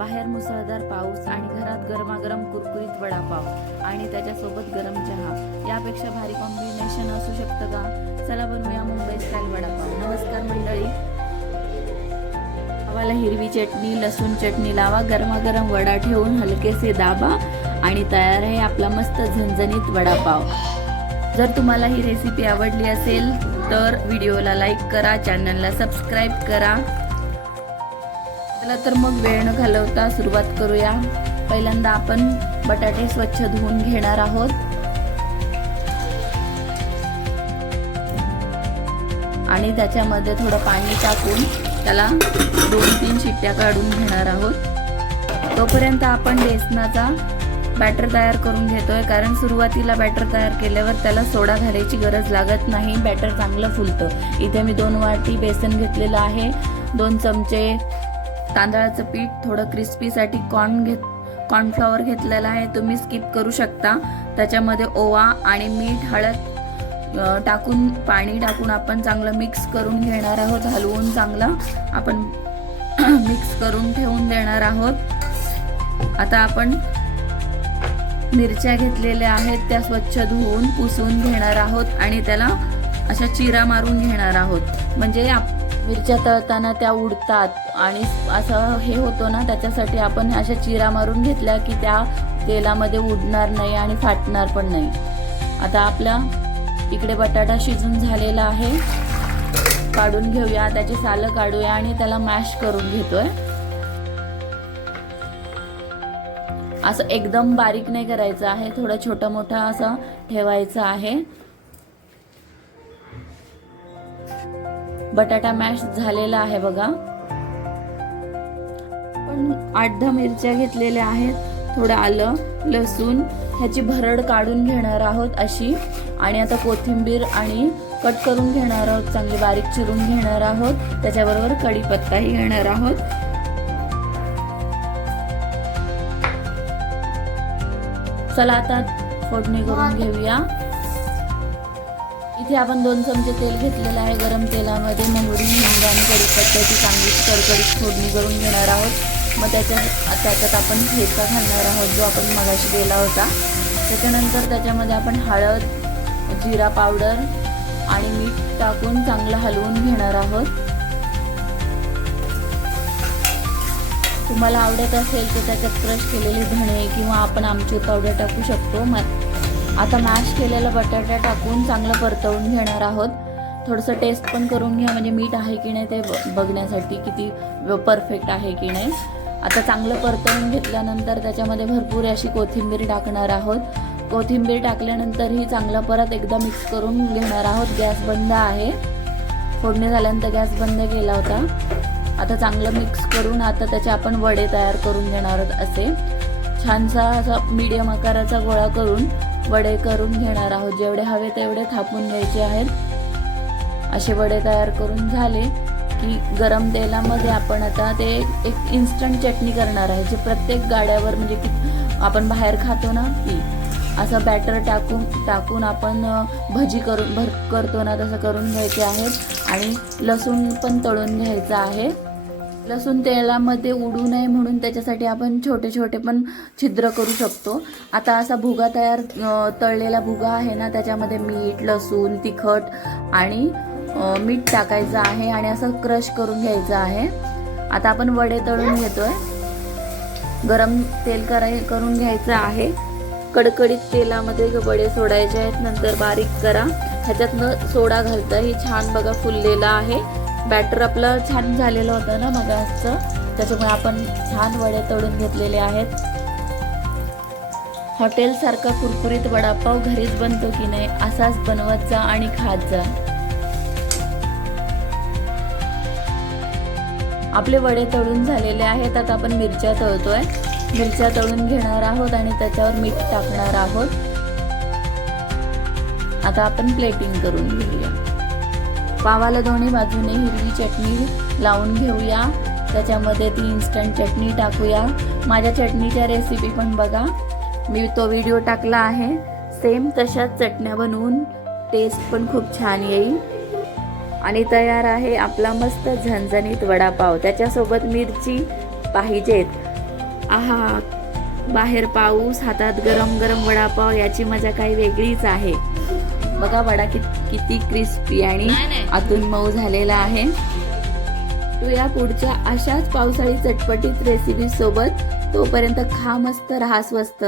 बाहेर मुसळधार पाऊस आणि घरात गरमागरम कुरकुरीत वडापाव आणि त्याच्यासोबत गरम चहा, यापेक्षा भारी कॉम्बिनेशन असू शकतं का? चला बनवूया मुंबई स्टाईल वडापाव. नमस्कार मंडळी. पावाला हिरवी चटणी, लसूण चटणी लावा, गरमागरम वडा ठेवून हलकेसे दाबा आणि तयार आहे आपला मस्त झणझणीत वडापाव. जर तुम्हाला ही रेसिपी आवडली असेल तर व्हिडिओला लाईक करा, चॅनलला सबस्क्राईब करा. चला तर मग वेळ न घालवता सुरुवात करूया. पहिल्यांदा आपण बटाटे स्वच्छ धुवून घेणार आहोत. आणि त्याच्यामध्ये थोडं पाणी टाकून त्याला 2-3 शिट्ट्या काढून घेणार आहोत. तोपर्यंत आपण बेसनाचा बॅटर तयार करून घेतोय, कारण सुरुवातीला बॅटर तयार केल्यावर त्याला सोडा घालायची गरज लागत नाही. बॅटर चांगलं फुलतं. इथे मी 2 वाटी बेसन घेतलेलं आहे, 2 चमचे तांदळाचं पीठ, थोडं क्रिस्पीसाठी कॉर्नफ्लॉवर घेतलेला आहे. तुम्ही स्किप करू शकता. त्याच्यामध्ये ओवा आणि मीठ, हळद टाकून पाणी टाकून आपण चांगलं मिक्स करून घेणार आहोत. हलवून चांगलं आपण मिक्स करून ठेवून देणार आहोत. आता आपण मिरच्या घेतलेल्या आहेत, त्या स्वच्छ धुवून पुसून घेणार आहोत आणि त्याला अशा चिरा मारून घेणार आहोत. म्हणजे मिरच्या तळताना त्या उडतात आणि असं हे होतं ना, त्याच्यासाठी आपण अशा चिरा मारून घेतल्या की त्या तेलामध्ये उडणार नाही आणि फाटणार पण नाही. आता आपला इकडे बटाटा शिजून झालेला आहे, काढून घेऊया. त्याची सालं काढूया आणि त्याला मॅश करून घेतोय. असं एकदम बारीक नाही करायचं आहे, थोडं छोटं मोठं असं ठेवायचं आहे. बटाटा मॅश झालेला आहे बघा. पण 8-10 मिरच्या घेतलेल्या आहेत, थोडं आलं, लसूण, ह्याची भरड काढून घेणार आहोत अशी. आणि आता कोथिंबीर आणि कट करून घेणार आहोत, चांगली बारीक चिरून घेणार आहोत. त्याच्याबरोबर कढीपत्ताही घेणार आहोत. चला आता फोडणी करून घेऊया. इथे आपण 2 चमचे तेल घेतलेलं आहे. गरम तेलामध्ये मोहरी, हिंग आणि कढीपत्त्याची चांगली कडकडीत फोडणी करून घेणार आहोत. मग त्याच्यात आपण ठेचा घालणार आहोत जो आपण मगाशी केला होता. त्याच्यानंतर त्याच्यामध्ये आपण हळद, जिरा पावडर आणि मीठ टाकून चांगलं हलवून घेणार आहोत. तुम्हाला आवडत असेल तर त्याच्यात क्रश केलेले धणे किंवा आपण आमचूर पावडर टाकू शकतो. आता मॅश केलेला बटाटा टाकून चांगलं परतवून घेणार आहोत. थोडंसं टेस्ट पण करून घ्या, म्हणजे मीठ आहे की नाही ते बघण्यासाठी, किती परफेक्ट आहे की नाही. आता चांगलं परतवून घेतल्यानंतर त्याच्यामध्ये भरपूर अशी कोथिंबीर टाकणार आहोत. कोथिंबीर टाकल्यानंतर ही चांगलं परत एकदा मिक्स करून घेणार आहोत. गॅस बंद आहे. फोडणी झाल्यानंतर गॅस बंद केला होता. आता चांगलं मिक्स करून आता त्याचे आपण वडे तयार करून घेणार आहोत. असे छानसा असा मीडियम आकाराचा गोळा करून वडे करून घेणार आहोत. जेवढे हवे तेवढे थापून घ्यायचे आहेत. असे वडे तयार करून झाले की गरम तेलामध्ये आपण आता ते एक इन्स्टंट चटणी करणार आहे, जे प्रत्येक गाड्यावर म्हणजे आपण बाहेर खातो ना, ती असं बॅटर टाकून आपण भजी करतो ना, तसं करून घ्यायचे आहेत. आणि लसूण पण तळून घ्यायचं आहे. लसूण तेलामध्ये उडू नये म्हणून त्याच्यासाठी आपण छोटे छोटे पण छिद्र करू शकतो. आता असा भुगा तळलेला भुगा आहे ना, त्याच्यामध्ये मीठ, लसूण, तिखट आणि मीठ टाकायचं आहे आणि असं क्रश करून घ्यायचं आहे. आता आपण वडे तळून घेतोय. गरम तेल करून घ्यायचं आहे. कडकडीत तेलामध्ये वडे सोडायचे आहेत. नंतर बारीक करा. ह्याच्यातनं सोडा घालता. हे छान बघा फुललेलं आहे. बॅटर आपलं छान झालेलं होतं ना मगाचं, त्याच्यामुळे आपण छान वडे तळून घेतलेले आहेत. हॉटेलसारखा कुरकुरीत वडापाव घरीच बनतो की नाही, असाच बनवत जा आणि खात जा. आपले वडे तळून झालेले आहेत. आता आपण मिरच्या तळतोय. मिरच्या तळून घेणार आहोत आणि त्याच्यावर मीठ टाकणार आहोत. आता आपण प्लेटिंग करून घेऊया. पावाला दोन्ही बाजूने हिरवी चटणी लावून घेऊया. त्याच्यामध्ये ती इन्स्टंट चटणी टाकूया. माझ्या चटणीच्या रेसिपी पण बघा, मी तो व्हिडिओ टाकला आहे. सेम तशाच चटण्या बनवून टेस्ट पण खूप छान येईल. आणि तयार आहे आपला मस्त झणझणीत वडापाव. त्याच्यासोबत मिरची पाहिजेत आहा, बाहेर पाऊस, हातात गरम गरम वडापाव, याची मजा काही वेगळीच आहे. बघा वडा किती क्रिस्पी आणि आतून मऊ झालेला आहे. या पुढच्या अशाच पावसाळी चटपटीत रेसिपी सोबत. तोपर्यंत खा मस्त, राहा स्वस्त.